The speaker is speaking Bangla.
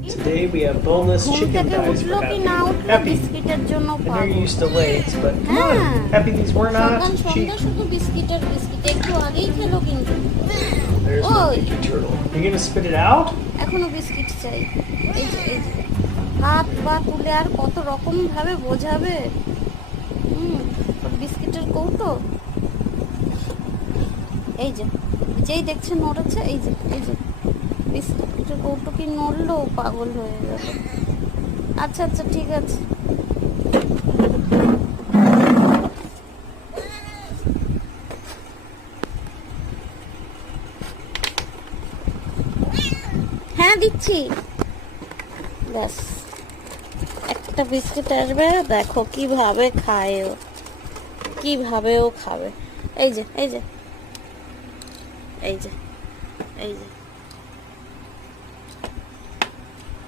Today we have boneless ঘুম chicken থেকে thighs উঠলো for কি Happy. না উঠলো Happy, বিস্কিটের জন্য I know পাগল। you're used to late, but come on. হ্যাঁ। Happy, these were not সকাল cheap. সন্ধ্যা শুধু বিস্কিটের বিস্কিট, একটু আগেই খেলো কিন্তু। There's my Oi. baby turtle. You gonna spit it out? এখনো বিস্কিট চাই। এই যে এই যে হাত পা তুলে আর কত রকম ভাবে বোঝাবে। বিস্কিটের কৌটো এই যে যেই দেখছে নড়েছে, এই যে বিস্কিটের কৌটো কি নড়লো, পাগল হয়ে গেল। আচ্ছা আচ্ছা ঠিক আছে। হ্যাঁ দিচ্ছি, ব্যাস একটা বিস্কিট আসবে, দেখো কিভাবে খায় ও, কিভাবে ও খাবে। এই যে এই যে এই যে এই যে